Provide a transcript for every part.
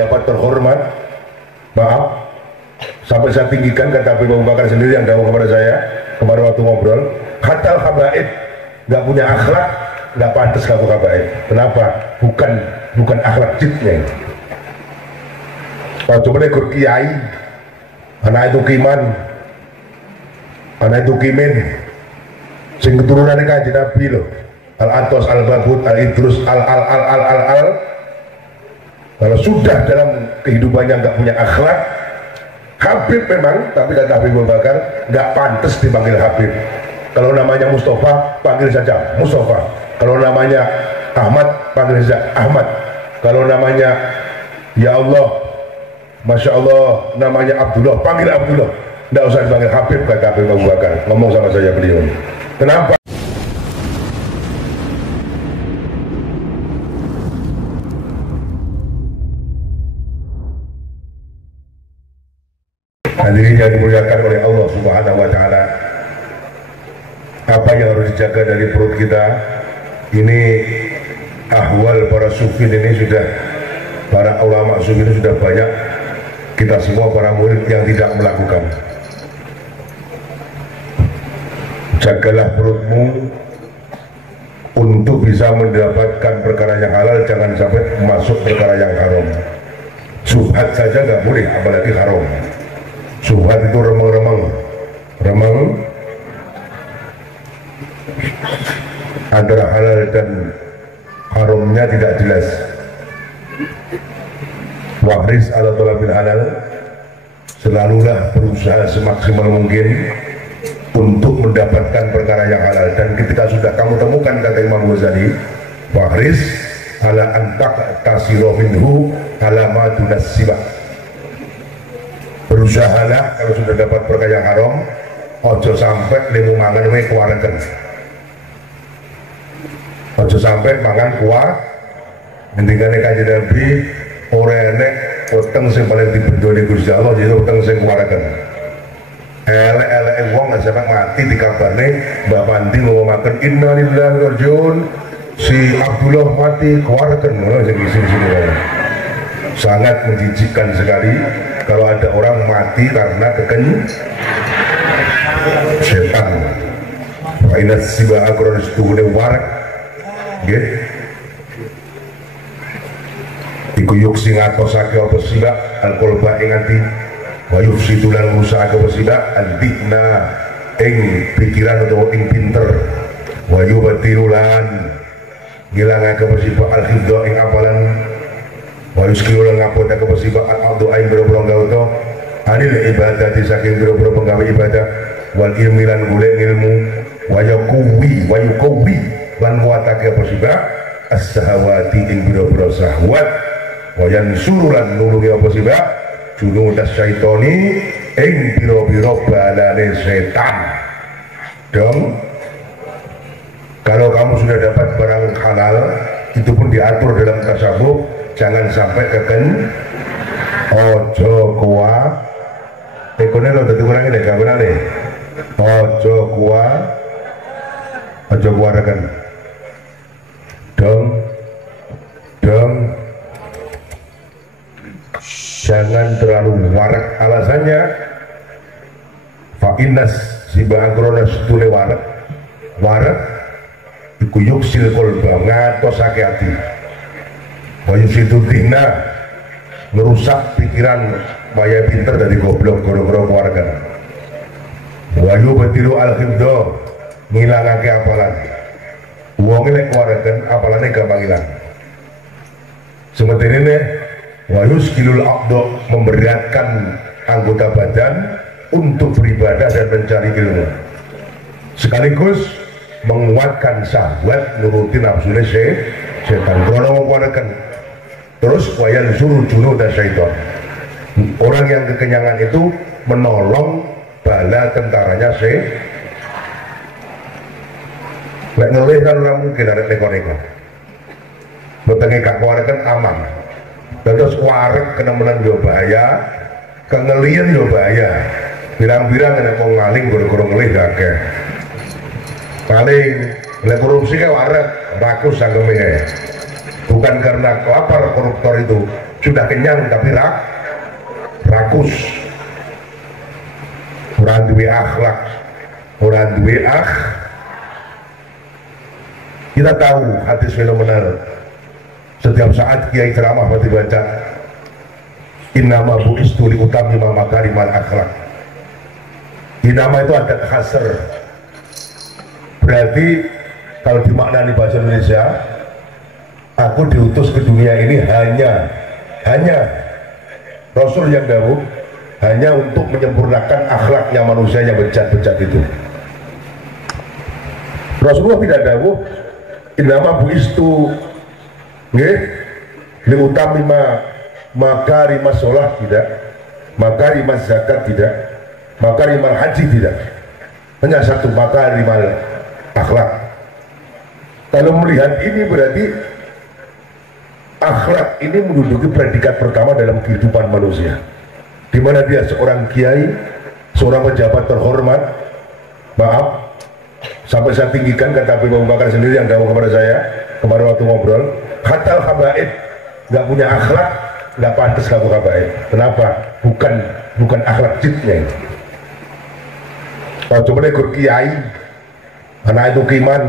pejabat terhormat, maaf, sampai saya tinggikan kata Habib Abu Bakar sendiri yang jauh kepada saya kemarin waktu ngobrol, hatal habaib nggak punya akhlak, nggak pantas kamu habaib. Kenapa? Bukan akhlak jitnya. Kalau coba negur kiai, anak itu kiman, anak itu kimin, sing keturunannya Kanjeng Nabi loh, Al-Atos, Al-Babut, Al-Idrus, Al. Kalau sudah dalam kehidupannya nggak punya akhlak, Habib memang, tapi kata Habib Abu Bakar nggak pantas dipanggil Habib. Kalau namanya Mustafa, panggil saja Mustafa. Kalau namanya Ahmad, panggil saja Ahmad. Kalau namanya ya Allah, Masya Allah, namanya Abdullah, panggil Abdullah. Nggak usah dipanggil Habib, kata Habib Abu Bakar. Ngomong sama saya beliau. Kenapa? Hadirin yang dimuliakan oleh Allah Subhanahu wa Ta'ala, apa yang harus dijaga dari perut kita ini? Ahwal para sufi ini sudah, para ulama sufi ini sudah banyak kita semua para murid yang tidak melakukan. Jagalah perutmu untuk bisa mendapatkan perkara yang halal, jangan sampai masuk perkara yang haram. Subhat saja nggak boleh, apalagi haram. Subhat itu remeng antara halal dan haramnya tidak jelas. Wahris ala thalabil halal, selalulah berusaha semaksimal mungkin untuk mendapatkan perkara yang halal. Dan ketika sudah kamu temukan, kata Imam Ghazali, wahris ala antak tasiro minhu ala ma dunassibah, berusahalah kalau sudah dapat perkara yang haram, ojo sampai lemu mangan we keluarkan, ojo sampai mangan kuat. Ngendikane Kanjeng Nabi, ora enek weteng sing paling dibendoni Gusti Allah, jadi weteng sing keluarkan. Elek-eleke wong nek sampe mati dikabane Mbak Pandi ngomongaken innalillahi wa rajiun, si Abdullah mati keluarkan, ngono sing sini. Sangat menjijikkan sekali kalau ada orang mati karena setan. Wa inna siba akron stuhune warak nggih iku yuk sing atosake apa sibak alqolba ing ati wa yufsidulan rusake apa sibak aldikna ing pikiran utawa ing pinter wa yubatirulan ngilangake apa sibak alhidha ing apalan wa yuskilulan ngapota ke sibak al-abdu aing biro-biro gauto anil ibadah di saking biro-biro penggawe ibadah wal ilmilan golek ilmu wa yukuwi lan muatake apa sibak as-sahawati ing biro-biro sahwat wa yansurulan nulungi apa sibak junudas syaitoni ing biro-biro balane setan. Dong, kalau kamu sudah dapat barang halal, itu pun diatur dalam tasawuf, jangan sampai ojo kuah ekonomi lo tadi kurangin deh, gak benar deh. Ojo kuah rekan. Dong, jangan terlalu warak. Alasannya fa'inas si bangkrona setule warak iku yuksil kolba ngatosake hati wa yusidu dihna, merusak pikiran supaya pinter dari goblok goro-goro keluarga. Wa yubtilu al-khibdo, ngilangake apalan. Wong nek keluarga apalane gampang ilang. Sementara ini wa yuskilul aqdo, memberatkan anggota badan untuk beribadah dan mencari ilmu, sekaligus menguatkan syahwat nuruti nafsune setan. Krono keluarga terus wayan suruh junuh dan syaitan. Orang yang kekenyangan itu menolong bala tentaranya lek ngelih kan orang mungkin ada neko-neko betenge gak keluarga aman. Terus warek kena menang yo bahaya, kengelian yo bahaya. Birang-birang ada kong ngaling goro-goro ngelih gak paling lek korupsi ke warek rakus sanggeme. Bukan karena kelapar koruptor itu, sudah kenyang tapi rakus, orang duwe akhlak, orang duwe kita tahu hadis fenomenal. Setiap saat kiai ceramah berarti baca innama bu'istu li utammima makarimal akhlak. Innama itu ada khasr, berarti kalau dimaknani bahasa Indonesia, aku diutus ke dunia ini hanya Rasul yang dahulu hanya untuk menyempurnakan akhlaknya manusia yang bejat-bejat itu. Rasulullah tidak dahulu innama bu'istu liutamima makarimas sholat tidak, makarimas zakat tidak, makarimal haji tidak, hanya satu makarimal akhlak. Kalau melihat ini berarti akhlak ini menduduki predikat pertama dalam kehidupan manusia, di mana dia seorang kiai, seorang pejabat terhormat. Maaf, sampai saya tinggikan kata Abu Bakar sendiri yang dahulu kepada saya kemarin waktu ngobrol, khatal habaib nggak punya akhlak nggak pantas kamu habaib. Kenapa? Bukan akhlak jitnya ini. Kalau coba negur kiai, anak itu kiman,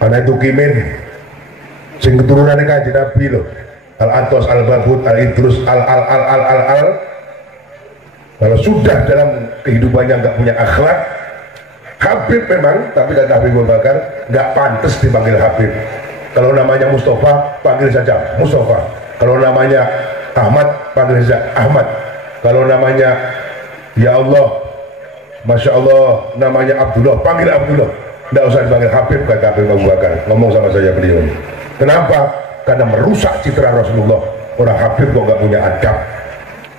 anak itu kimin, sing keturunannya Kanjeng Nabi loh, al-Atos, al-Babut, al-Idrus, al. Kalau sudah dalam kehidupannya nggak punya akhlak, Habib memang, tapi kata Habib Abu Bakar nggak pantas dipanggil Habib. Kalau namanya Mustafa, panggil saja Mustafa. Kalau namanya Ahmad, panggil saja Ahmad. Kalau namanya ya Allah, Masya Allah, namanya Abdullah, panggil Abdullah. Nggak usah dipanggil Habib, kata Habib Abu Bakar. Ngomong sama saya beliau. Kenapa? Karena merusak citra Rasulullah. Orang Habib kok nggak punya adab.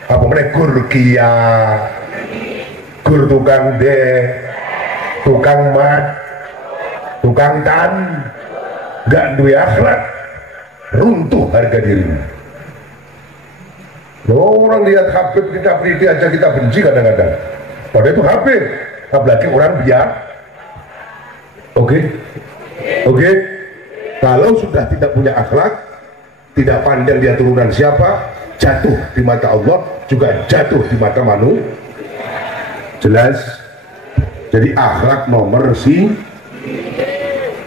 Apa namanya gur kia, gur tukang tukang mat, tukang tan, nggak duwe akhlak, runtuh harga dirimu. Orang lihat Habib kita beri aja kita benci kadang-kadang. Padahal itu Habib, apalagi orang biar. Oke. Kalau sudah tidak punya akhlak, tidak pandang dia turunan siapa, jatuh di mata Allah, juga jatuh di mata manusia. Jelas. Jadi akhlak nomor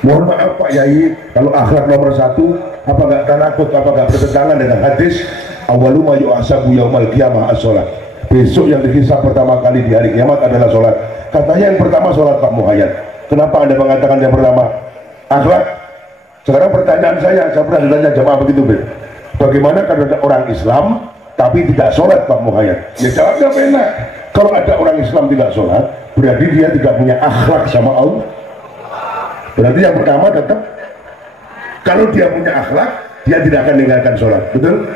mohon maaf Pak Yai, kalau akhlak nomor satu, apa nggak takut, apa nggak bertentangan dengan hadis awalu ma yu'asabu yaumal qiyamah as-sholat. Besok yang dihisab pertama kali di hari kiamat adalah sholat. Katanya yang pertama sholat Pak Muhayyad. Kenapa Anda mengatakan yang pertama akhlak? Sekarang pertanyaan saya pernah ditanya jamaah begitu, bagaimana kalau ada orang Islam tapi tidak sholat Pak Muhayyad? Ya jawabnya benar. Kalau ada orang Islam tidak sholat, berarti dia tidak punya akhlak sama Allah. Berarti yang pertama tetap, kalau dia punya akhlak, dia tidak akan meninggalkan sholat. Betul?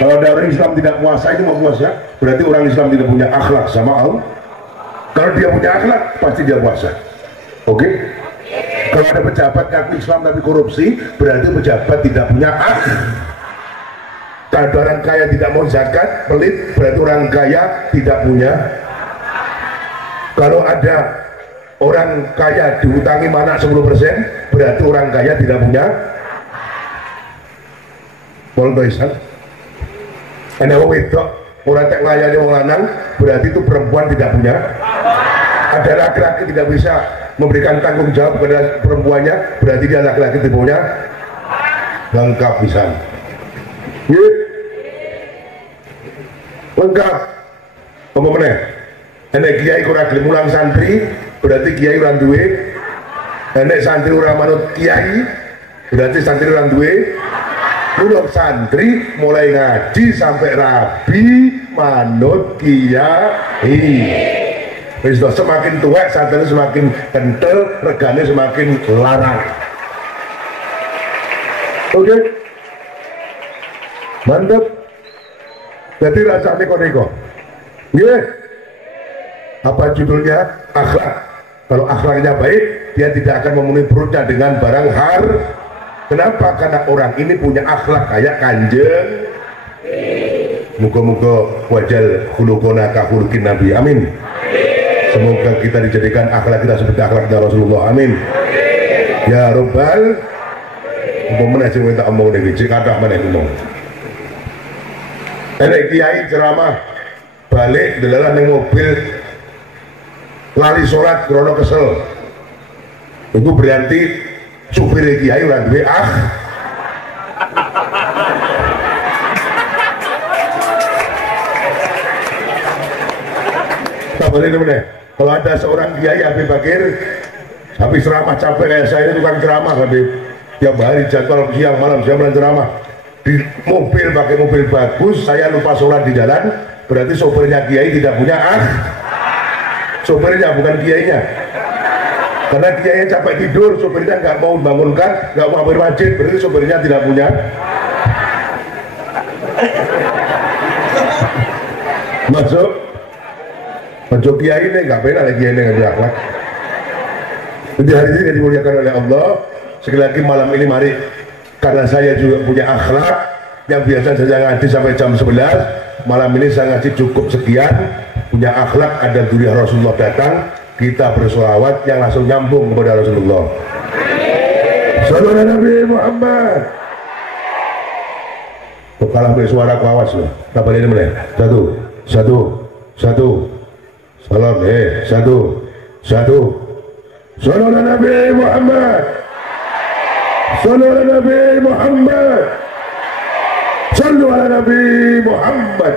Kalau ada orang Islam tidak puasa, itu mau puasa, berarti orang Islam tidak punya akhlak sama Allah. Kalau dia punya akhlak, pasti dia puasa. Oke? Kalau ada pejabat ngaku Islam tapi korupsi, berarti pejabat tidak punya akhlak. Kalau orang kaya tidak mau zakat, pelit, berarti orang kaya tidak punya. Kalau ada orang kaya dihutangi mana 10%, berarti orang kaya tidak punya. Poldoisan. Ada wong wedok, orang tak nglayani wong lanang, berarti itu perempuan tidak punya. Ada laki-laki tidak bisa memberikan tanggung jawab kepada perempuannya, berarti dia laki-laki tidak punya. Lengkap bisa. Lengkap. Apa meneh? Enek kiai ora gelem mulang santri, berarti kiai ora duwe. Enek santri ora manut kiai, berarti santri ora duwe. Mulung santri mulai ngaji sampai rabi manut kiai. Wis semakin tua santri semakin kental, regane semakin larang. Oke. Mantap. Jadi rasanya neko. Nggih. Apa judulnya? Akhlak. Kalau akhlaknya baik, dia tidak akan memenuhi perutnya dengan barang Kenapa? Karena orang ini punya akhlak kayak Kanjeng. Muka-muka wajal khuluqona ka khuluqin Nabi. Amin. Semoga kita dijadikan akhlak kita seperti akhlaknya Rasulullah. Amin. Ya Rabbal. Umpamanya sing minta omong ning iki kathah meneh ngomong. Enek kiai ceramah balik delalah neng mobil lali sholat krono kesel. Itu berarti supir kiai ora duwe Kalau ada seorang kiai Habib Bakir habis ceramah capek kayak saya, itu kan ceramah Habib tiap hari jadwal siang malam ceramah di mobil, pakai mobil bagus, saya lupa sholat di jalan, berarti sopirnya kiai tidak punya sopirnya bukan kiainya, karena kiainya capek tidur, sopirnya nggak mau bangunkan, nggak mau berwajib, berarti sopirnya tidak punya masuk kiai ini nggak benar lagi ini nggak berakhlak. Jadi hari ini dimuliakan oleh Allah. Sekali lagi malam ini mari, karena saya juga punya akhlak yang biasa saya ngaji sampai jam 11, malam ini saya ngaji cukup sekian. Punya akhlak, ada duriah Rasulullah datang, kita bersolawat yang langsung nyambung kepada Rasulullah. Sallallahu Nabi Muhammad. Kalah bersuara kawas loh. Kapan ini mulai? Satu. Salam, satu. Sallallahu Nabi Muhammad. Sallallahu Nabi Muhammad. Sallu ala Nabi Muhammad.